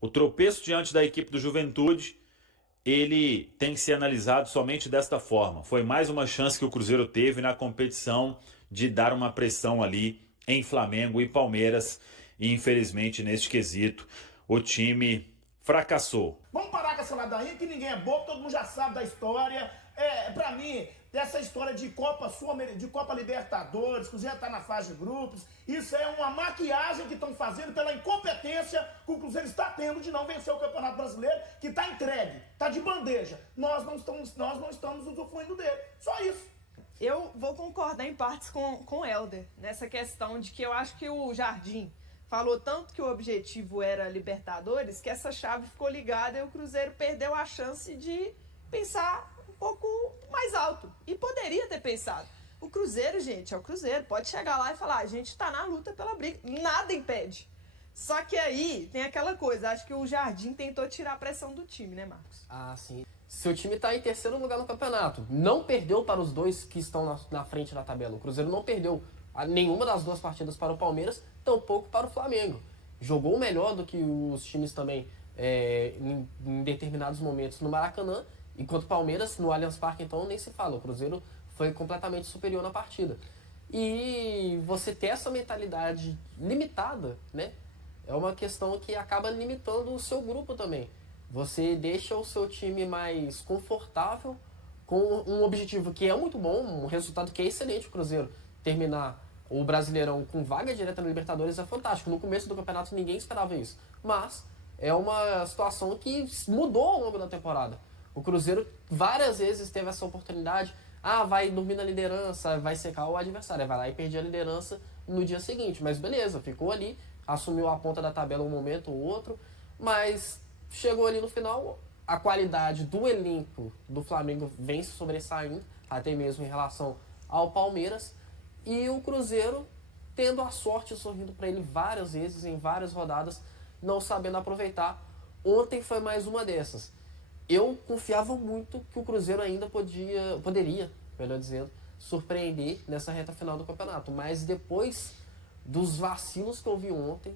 O tropeço diante da equipe do Juventude, ele tem que ser analisado somente desta forma. Foi mais uma chance que o Cruzeiro teve na competição de dar uma pressão ali em Flamengo e Palmeiras. E infelizmente, neste quesito, o time fracassou. Vamos parar com essa ladainha que ninguém é bobo, todo mundo já sabe da história. Pra mim, essa história de Copa de Copa Libertadores, o Cruzeiro tá na fase de grupos, isso é uma maquiagem que estão fazendo pela incompetência que o Cruzeiro está tendo de não vencer o Campeonato Brasileiro, que tá entregue, tá de bandeja. Nós não estamos usufruindo dele. Só isso. Eu vou concordar em partes com o Helder, nessa questão de que eu acho que o Jardim falou tanto que o objetivo era Libertadores, que essa chave ficou ligada e o Cruzeiro perdeu a chance de pensar um pouco mais alto. E poderia ter pensado. O Cruzeiro, gente, é o Cruzeiro. Pode chegar lá e falar, a gente tá na luta pela briga. Nada impede. Só que aí tem aquela coisa, acho que o Jardim tentou tirar a pressão do time, né, Marcos? Ah, sim. Seu time tá em terceiro lugar no campeonato. Não perdeu para os dois que estão na frente da tabela. O Cruzeiro não perdeu nenhuma das duas partidas para o Palmeiras, tampouco para o Flamengo. Jogou melhor do que os times também em determinados momentos no Maracanã, enquanto o Palmeiras no Allianz Parque, então, nem se fala. O Cruzeiro foi completamente superior na partida. E você ter essa mentalidade limitada, né, é uma questão que acaba limitando o seu grupo também. Você deixa o seu time mais confortável com um objetivo que é muito bom, um resultado que é excelente. O Cruzeiro terminar o Brasileirão com vaga direta na Libertadores é fantástico. No começo do campeonato ninguém esperava isso. Mas é uma situação que mudou ao longo da temporada. O Cruzeiro várias vezes teve essa oportunidade. Vai dormir na liderança, vai secar o adversário. Vai lá e perder a liderança no dia seguinte. Mas beleza, ficou ali, assumiu a ponta da tabela um momento ou outro. Mas chegou ali no final, a qualidade do elenco do Flamengo vem se sobressaindo, até mesmo em relação ao Palmeiras. E o Cruzeiro tendo a sorte sorrindo para ele várias vezes, em várias rodadas, não sabendo aproveitar. Ontem foi mais uma dessas. Eu confiava muito que o Cruzeiro ainda poderia, melhor dizendo, surpreender nessa reta final do campeonato. Mas depois dos vacilos que eu vi ontem,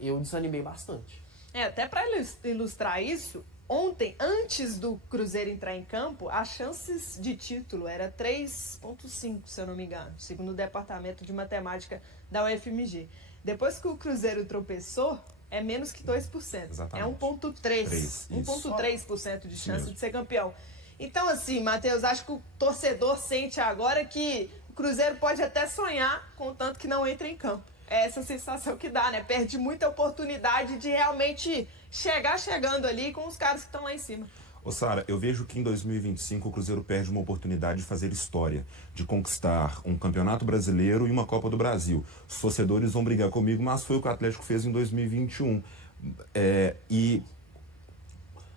eu desanimei bastante. Até para ilustrar isso, ontem, antes do Cruzeiro entrar em campo, as chances de título era 3,5, se eu não me engano, segundo o departamento de matemática da UFMG. Depois que o Cruzeiro tropeçou, é menos que 2%. Exatamente. É 1,3% de chance de ser campeão. Então, assim, Matheus, acho que o torcedor sente agora que o Cruzeiro pode até sonhar, contanto que não entre em campo. É essa sensação que dá, né? Perde muita oportunidade de realmente chegando ali com os caras que estão lá em cima. Ô Sara, eu vejo que em 2025 o Cruzeiro perde uma oportunidade de fazer história, de conquistar um campeonato brasileiro e uma Copa do Brasil. Os torcedores vão brigar comigo, mas foi o que o Atlético fez em 2021. E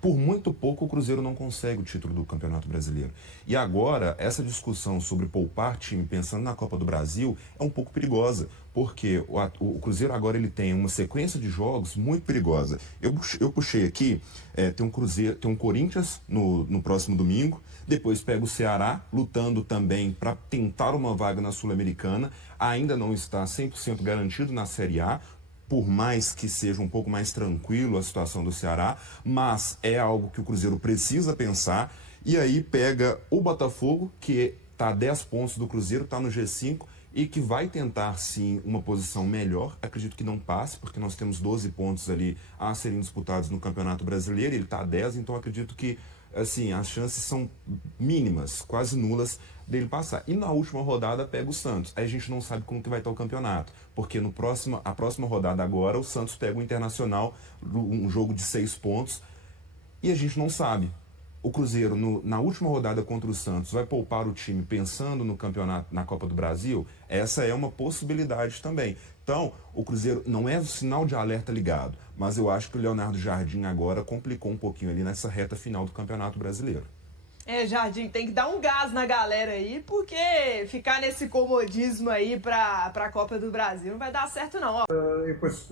por muito pouco o Cruzeiro não consegue o título do Campeonato Brasileiro. E agora, essa discussão sobre poupar time pensando na Copa do Brasil é um pouco perigosa, porque o Cruzeiro agora ele tem uma sequência de jogos muito perigosa. Eu puxei aqui, tem um Corinthians no próximo domingo, depois pega o Ceará, lutando também para tentar uma vaga na Sul-Americana, ainda não está 100% garantido na Série A, por mais que seja um pouco mais tranquilo a situação do Ceará, mas é algo que o Cruzeiro precisa pensar. E aí pega o Botafogo, que está a 10 pontos do Cruzeiro, está no G5 e que vai tentar sim uma posição melhor. Acredito que não passe, porque nós temos 12 pontos ali a serem disputados no Campeonato Brasileiro, ele está a 10, então acredito que assim, as chances são mínimas, quase nulas dele passar. E na última rodada pega o Santos. Aí a gente não sabe como que vai estar o campeonato, porque a próxima rodada agora o Santos pega o Internacional, um jogo de 6 pontos, e a gente não sabe. O Cruzeiro, na última rodada contra o Santos, vai poupar o time pensando no campeonato, na Copa do Brasil? Essa é uma possibilidade também. Então, o Cruzeiro não é o sinal de alerta ligado, mas eu acho que o Leonardo Jardim agora complicou um pouquinho ali nessa reta final do Campeonato Brasileiro. Jardim, tem que dar um gás na galera aí, porque ficar nesse comodismo aí pra Copa do Brasil não vai dar certo não, ó. E depois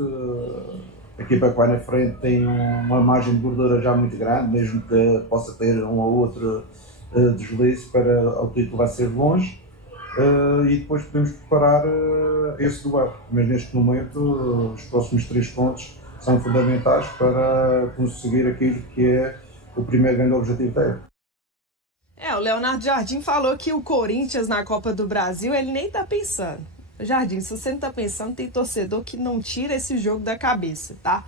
a equipa que vai na frente tem uma margem de gordura já muito grande, mesmo que possa ter um ou outro deslize para o título vai ser longe, e depois podemos preparar esse duelo. Mas neste momento os próximos 3 pontos são fundamentais para conseguir aquilo que é o primeiro grande objetivo da época. O Leonardo Jardim falou que o Corinthians na Copa do Brasil, ele nem tá pensando. Jardim, se você não tá pensando, tem torcedor que não tira esse jogo da cabeça, tá?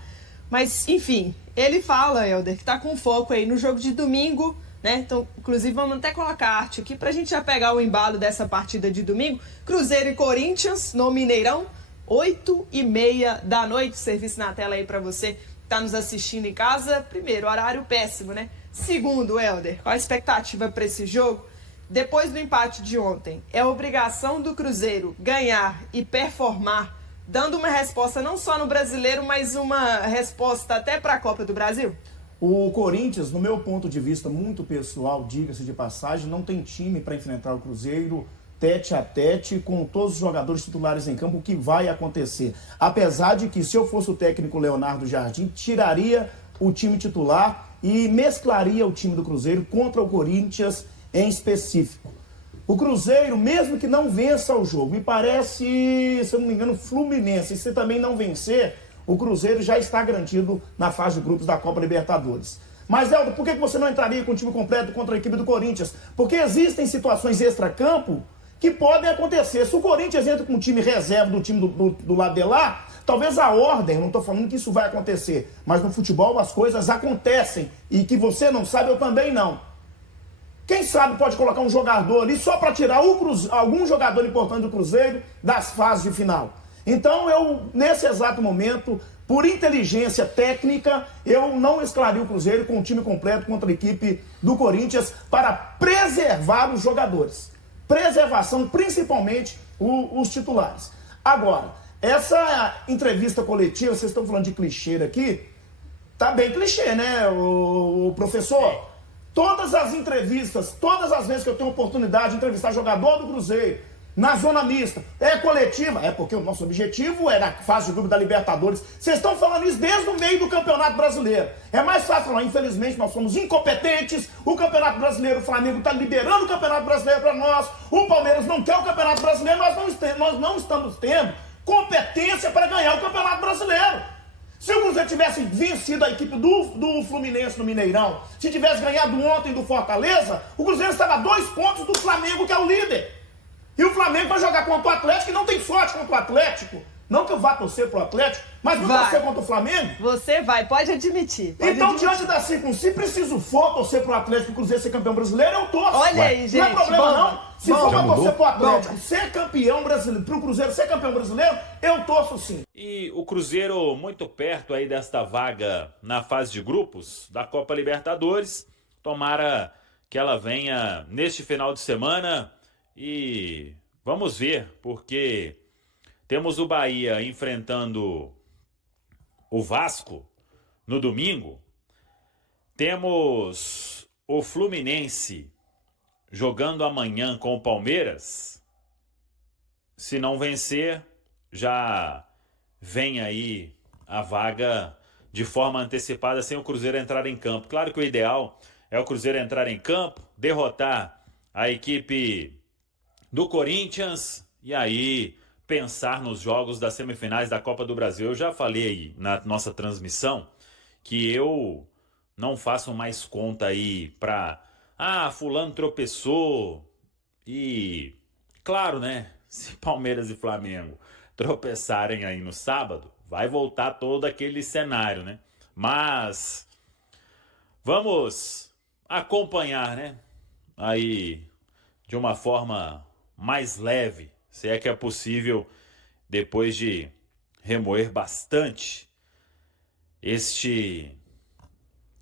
Mas, enfim, ele fala, Helder, que tá com foco aí no jogo de domingo, né? Então, inclusive, vamos até colocar a arte aqui pra gente já pegar o embalo dessa partida de domingo. Cruzeiro e Corinthians, no Mineirão, 8h30 da noite. Serviço na tela aí pra você que tá nos assistindo em casa. Primeiro, horário péssimo, né? Segundo, Helder, qual a expectativa para esse jogo? Depois do empate de ontem, é obrigação do Cruzeiro ganhar e performar, dando uma resposta não só no Brasileiro, mas uma resposta até para a Copa do Brasil? O Corinthians, no meu ponto de vista muito pessoal, diga-se de passagem, não tem time para enfrentar o Cruzeiro tete a tete com todos os jogadores titulares em campo, o que vai acontecer. Apesar de que, se eu fosse o técnico Leonardo Jardim, tiraria o time titular e mesclaria o time do Cruzeiro contra o Corinthians em específico. O Cruzeiro, mesmo que não vença o jogo, me parece, se eu não me engano, Fluminense, e se também não vencer, o Cruzeiro já está garantido na fase de grupos da Copa Libertadores. Mas, Helder, por que você não entraria com o time completo contra a equipe do Corinthians? Porque existem situações extra-campo que podem acontecer. Se o Corinthians entra com o time reserva do time do lado de lá, talvez a ordem, eu não estou falando que isso vai acontecer, mas no futebol as coisas acontecem e que você não sabe, eu também não. Quem sabe pode colocar um jogador ali só para tirar algum jogador importante do Cruzeiro das fases de final. Então eu, nesse exato momento, por inteligência técnica, eu não escalaria o Cruzeiro com o time completo contra a equipe do Corinthians para preservar os jogadores. Preservação, principalmente os titulares. Agora, essa entrevista coletiva, vocês estão falando de clichê aqui, tá bem clichê, né, o professor? Todas as entrevistas, todas as vezes que eu tenho oportunidade de entrevistar jogador do Cruzeiro, na zona mista, é coletiva, é porque o nosso objetivo era a fase de grupo da Libertadores. Vocês estão falando isso desde o meio do Campeonato Brasileiro. É mais fácil falar, infelizmente nós somos incompetentes, o Campeonato Brasileiro, o Flamengo está liberando o Campeonato Brasileiro para nós, o Palmeiras não quer o Campeonato Brasileiro, nós não estamos tendo competência para ganhar o Campeonato Brasileiro. Se o Cruzeiro tivesse vencido a equipe do Fluminense no Mineirão, se tivesse ganhado ontem do Fortaleza, o Cruzeiro estava a 2 pontos do Flamengo, que é o líder. E o Flamengo vai jogar contra o Atlético e não tem sorte contra o Atlético. Não que eu vá torcer pro Atlético, mas vou torcer contra o Flamengo. Você vai, pode admitir. Então, diante da circunstância, se preciso for torcer pro Atlético e o Cruzeiro ser campeão brasileiro, eu torço. Olha aí, gente. Não é problema não. Se for pra torcer pro Atlético Bom. ser campeão brasileiro, pro Cruzeiro ser campeão brasileiro, eu torço sim. E o Cruzeiro muito perto aí desta vaga na fase de grupos da Copa Libertadores. Tomara que ela venha neste final de semana e vamos ver, porque temos o Bahia enfrentando o Vasco no domingo. Temos o Fluminense jogando amanhã com o Palmeiras. Se não vencer, já vem aí a vaga de forma antecipada sem o Cruzeiro entrar em campo. Claro que o ideal é o Cruzeiro entrar em campo, derrotar a equipe do Corinthians e aí pensar nos jogos das semifinais da Copa do Brasil. Eu já falei na nossa transmissão que eu não faço mais conta aí pra fulano tropeçou e claro, né, se Palmeiras e Flamengo tropeçarem aí no sábado, vai voltar todo aquele cenário, né? Mas vamos acompanhar, né, aí de uma forma mais leve, se é que é possível, depois de remoer bastante este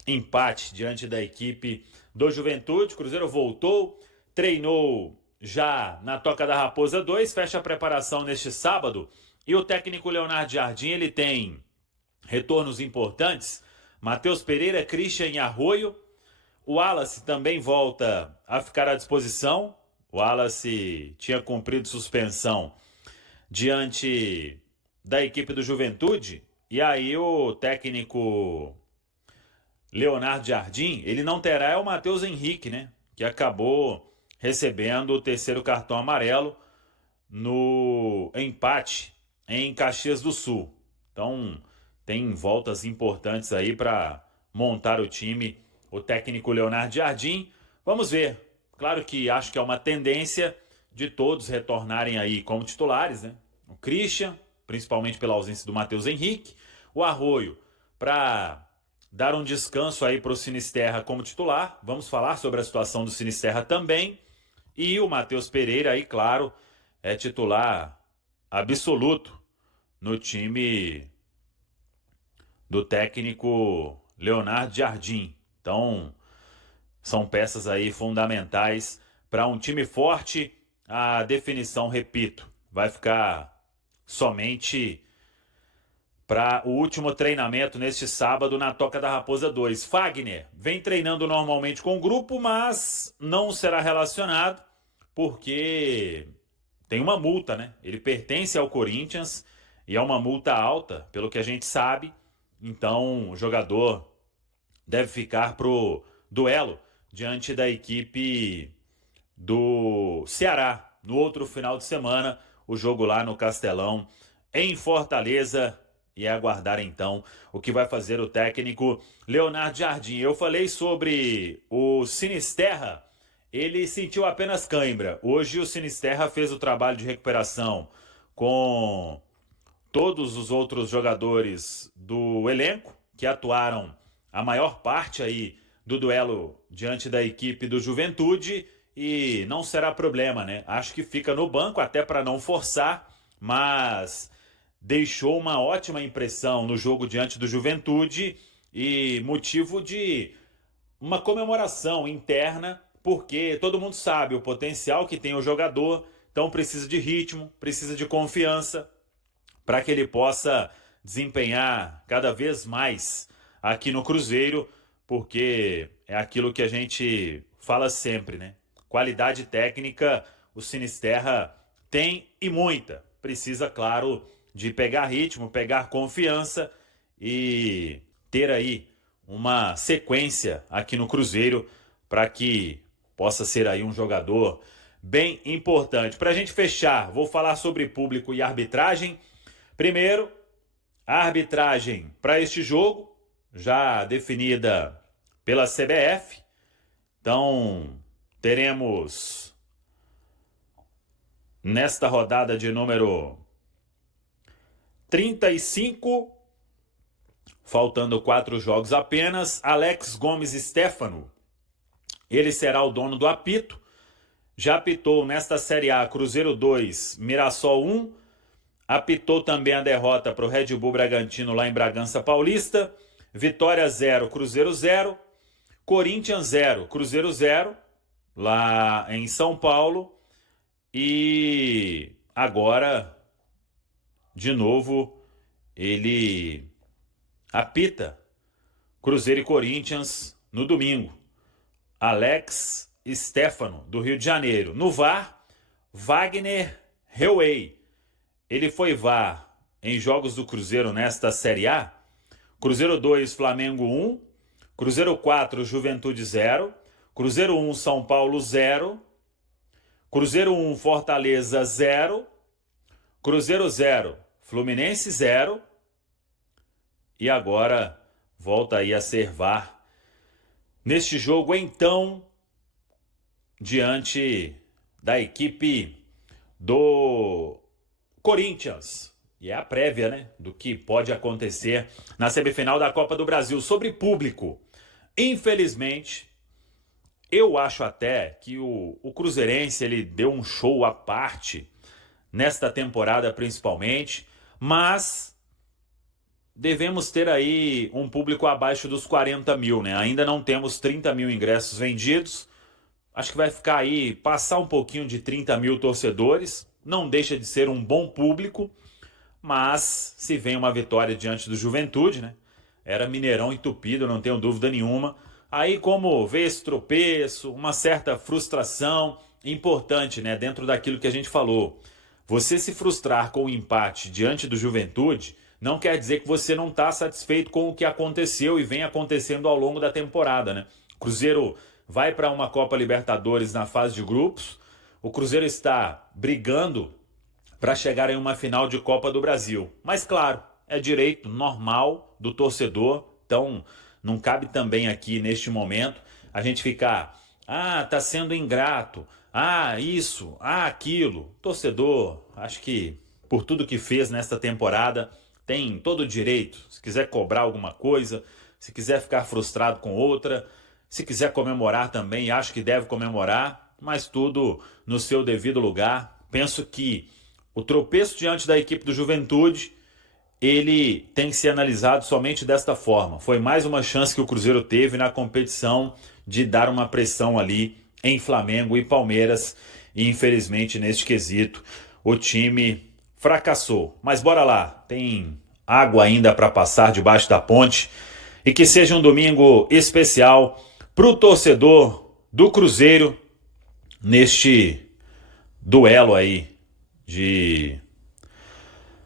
empate diante da equipe do Juventude. O Cruzeiro voltou, treinou já na Toca da Raposa 2, fecha a preparação neste sábado, e o técnico Leonardo Jardim, ele tem retornos importantes. Matheus Pereira, Christian Arroio, o Wallace também volta a ficar à disposição. O Wallace tinha cumprido suspensão diante da equipe do Juventude. E aí o técnico Leonardo Jardim, ele não terá o Matheus Henrique, né? Que acabou recebendo o 3º cartão amarelo no empate em Caxias do Sul. Então tem voltas importantes aí para montar o time, o técnico Leonardo Jardim. Vamos ver. Claro que acho que é uma tendência de todos retornarem aí como titulares, né? O Christian, principalmente pela ausência do Matheus Henrique, o Arroio, para dar um descanso aí para o Sinisterra como titular. Vamos falar sobre a situação do Sinisterra também. E o Matheus Pereira aí, claro, é titular absoluto no time do técnico Leonardo Jardim. Então, são peças aí fundamentais para um time forte. A definição, repito, vai ficar somente para o último treinamento neste sábado na Toca da Raposa 2. Fagner vem treinando normalmente com o grupo, mas não será relacionado porque tem uma multa, né? Ele pertence ao Corinthians e é uma multa alta, pelo que a gente sabe. Então o jogador deve ficar pro duelo diante da equipe do Ceará no outro final de semana, o jogo lá no Castelão, em Fortaleza. E é aguardar então o que vai fazer o técnico Leonardo Jardim. Eu falei sobre o Sinisterra, ele sentiu apenas cãibra. Hoje o Sinisterra fez o trabalho de recuperação com todos os outros jogadores do elenco, que atuaram a maior parte aí do duelo diante da equipe do Juventude, e não será problema, né? Acho que fica no banco até para não forçar, mas deixou uma ótima impressão no jogo diante do Juventude e motivo de uma comemoração interna, porque todo mundo sabe o potencial que tem o jogador, então precisa de ritmo, precisa de confiança para que ele possa desempenhar cada vez mais aqui no Cruzeiro, porque é aquilo que a gente fala sempre, né? Qualidade técnica o Sinisterra tem e muita. Precisa, claro, de pegar ritmo, pegar confiança e ter aí uma sequência aqui no Cruzeiro para que possa ser aí um jogador bem importante. Para a gente fechar, vou falar sobre público e arbitragem. Primeiro, a arbitragem para este jogo, já definida pela CBF. Então, teremos nesta rodada de número 35, faltando 4 jogos apenas, Alex Gomes Stefano, ele será o dono do apito. Já apitou nesta Série A Cruzeiro 2, Mirassol 1, apitou também a derrota para o Red Bull Bragantino lá em Bragança Paulista, Vitória 0, Cruzeiro 0, Corinthians 0, Cruzeiro 0, lá em São Paulo, e agora, de novo, ele apita Cruzeiro e Corinthians no domingo. Alex Stefano, do Rio de Janeiro. No VAR, Wagner Heuwey. Ele foi VAR em jogos do Cruzeiro nesta Série A. Cruzeiro 2, Flamengo 1. Cruzeiro 4, Juventude 0. Cruzeiro 1, São Paulo 0. Cruzeiro 1, Fortaleza 0. Cruzeiro 0, Fluminense 0. E agora volta aí a ser VAR neste jogo, então, diante da equipe do Corinthians. E é a prévia, né, do que pode acontecer na semifinal da Copa do Brasil. Sobre público, infelizmente, eu acho até que o Cruzeirense ele deu um show à parte nesta temporada principalmente, mas devemos ter aí um público abaixo dos 40 mil, né? Ainda não temos 30 mil ingressos vendidos. Acho que vai ficar aí, passar um pouquinho de 30 mil torcedores. Não deixa de ser um bom público, mas se vem uma vitória diante do Juventude, né? Era Mineirão entupido, não tenho dúvida nenhuma. Aí, como vê esse tropeço, uma certa frustração, importante, né? Dentro daquilo que a gente falou. Você se frustrar com o empate diante do Juventude não quer dizer que você não está satisfeito com o que aconteceu e vem acontecendo ao longo da temporada, né? O Cruzeiro vai para uma Copa Libertadores na fase de grupos. O Cruzeiro está brigando para chegar em uma final de Copa do Brasil. Mas, claro, é direito normal do torcedor. Então, não cabe também aqui, neste momento, a gente ficar, tá sendo ingrato, isso, aquilo. Torcedor, acho que por tudo que fez nesta temporada, tem todo o direito. Se quiser cobrar alguma coisa, se quiser ficar frustrado com outra, se quiser comemorar também, acho que deve comemorar, mas tudo no seu devido lugar. Penso que o tropeço diante da equipe do Juventude, ele tem que ser analisado somente desta forma. Foi mais uma chance que o Cruzeiro teve na competição de dar uma pressão ali em Flamengo e Palmeiras. E infelizmente neste quesito o time fracassou. Mas bora lá, tem água ainda para passar debaixo da ponte. E que seja um domingo especial para o torcedor do Cruzeiro neste duelo aí de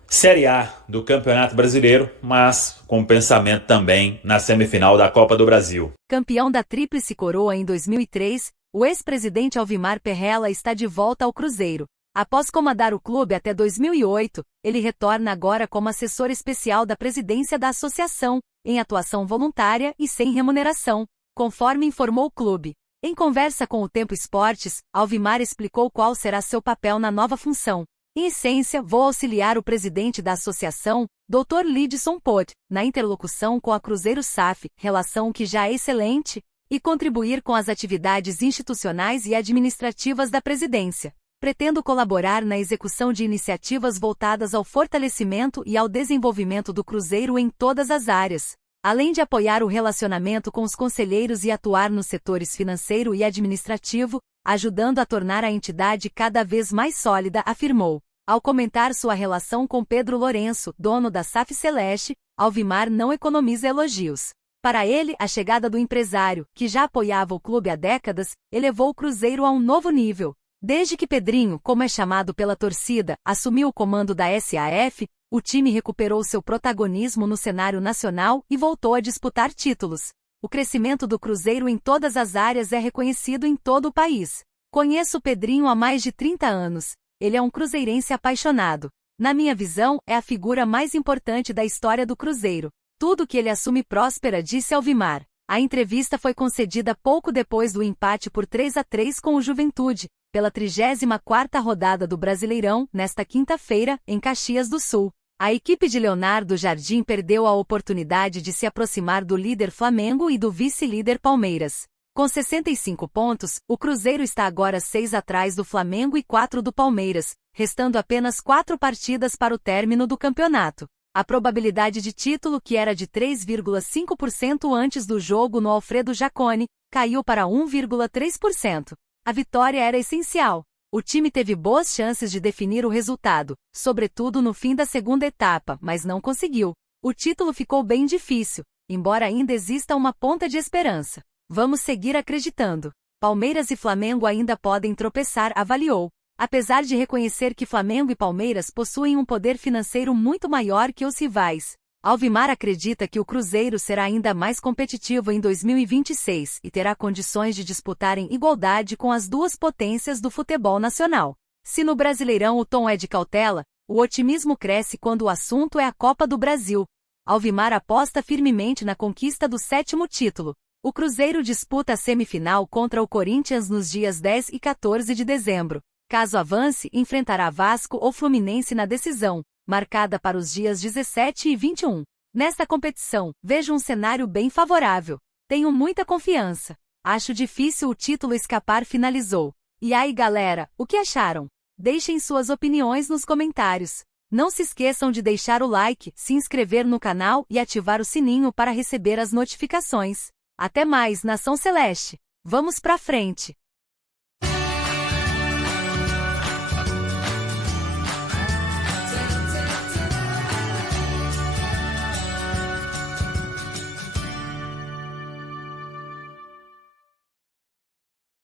Série A do Campeonato Brasileiro, mas com pensamento também na semifinal da Copa do Brasil. Campeão da Tríplice Coroa em 2003, o ex-presidente Alvimar Perrella está de volta ao Cruzeiro. Após comandar o clube até 2008, ele retorna agora como assessor especial da presidência da associação, em atuação voluntária e sem remuneração, conforme informou o clube. Em conversa com o Tempo Esportes, Alvimar explicou qual será seu papel na nova função. Em essência, vou auxiliar o presidente da associação, Dr. Lidson Pot, na interlocução com a Cruzeiro SAF, relação que já é excelente, e contribuir com as atividades institucionais e administrativas da presidência. Pretendo colaborar na execução de iniciativas voltadas ao fortalecimento e ao desenvolvimento do Cruzeiro em todas as áreas, além de apoiar o relacionamento com os conselheiros e atuar nos setores financeiro e administrativo, ajudando a tornar a entidade cada vez mais sólida, afirmou. Ao comentar sua relação com Pedro Lourenço, dono da SAF Celeste, Alvimar não economiza elogios. Para ele, a chegada do empresário, que já apoiava o clube há décadas, elevou o Cruzeiro a um novo nível. Desde que Pedrinho, como é chamado pela torcida, assumiu o comando da SAF, o time recuperou seu protagonismo no cenário nacional e voltou a disputar títulos. O crescimento do Cruzeiro em todas as áreas é reconhecido em todo o país. Conheço o Pedrinho há mais de 30 anos. Ele é um cruzeirense apaixonado. Na minha visão, é a figura mais importante da história do Cruzeiro. Tudo que ele assume próspera, disse Alvimar. A entrevista foi concedida pouco depois do empate por 3-3 com o Juventude, pela 34ª rodada do Brasileirão, nesta quinta-feira, em Caxias do Sul. A equipe de Leonardo Jardim perdeu a oportunidade de se aproximar do líder Flamengo e do vice-líder Palmeiras. Com 65 pontos, o Cruzeiro está agora 6 atrás do Flamengo e 4 do Palmeiras, restando apenas 4 partidas para o término do campeonato. A probabilidade de título, que era de 3,5% antes do jogo no Alfredo Jaconi, caiu para 1,3%. A vitória era essencial. O time teve boas chances de definir o resultado, sobretudo no fim da segunda etapa, mas não conseguiu. O título ficou bem difícil, embora ainda exista uma ponta de esperança. Vamos seguir acreditando. Palmeiras e Flamengo ainda podem tropeçar, avaliou. Apesar de reconhecer que Flamengo e Palmeiras possuem um poder financeiro muito maior que os rivais, Alvimar acredita que o Cruzeiro será ainda mais competitivo em 2026 e terá condições de disputar em igualdade com as duas potências do futebol nacional. Se no Brasileirão o tom é de cautela, o otimismo cresce quando o assunto é a Copa do Brasil. Alvimar aposta firmemente na conquista do 7º título. O Cruzeiro disputa a semifinal contra o Corinthians nos dias 10 e 14 de dezembro. Caso avance, enfrentará Vasco ou Fluminense na decisão, marcada para os dias 17 e 21. Nesta competição, vejo um cenário bem favorável. Tenho muita confiança. Acho difícil o título escapar, finalizou. E aí, galera, o que acharam? Deixem suas opiniões nos comentários. Não se esqueçam de deixar o like, se inscrever no canal e ativar o sininho para receber as notificações. Até mais, Nação Celeste! Vamos pra frente!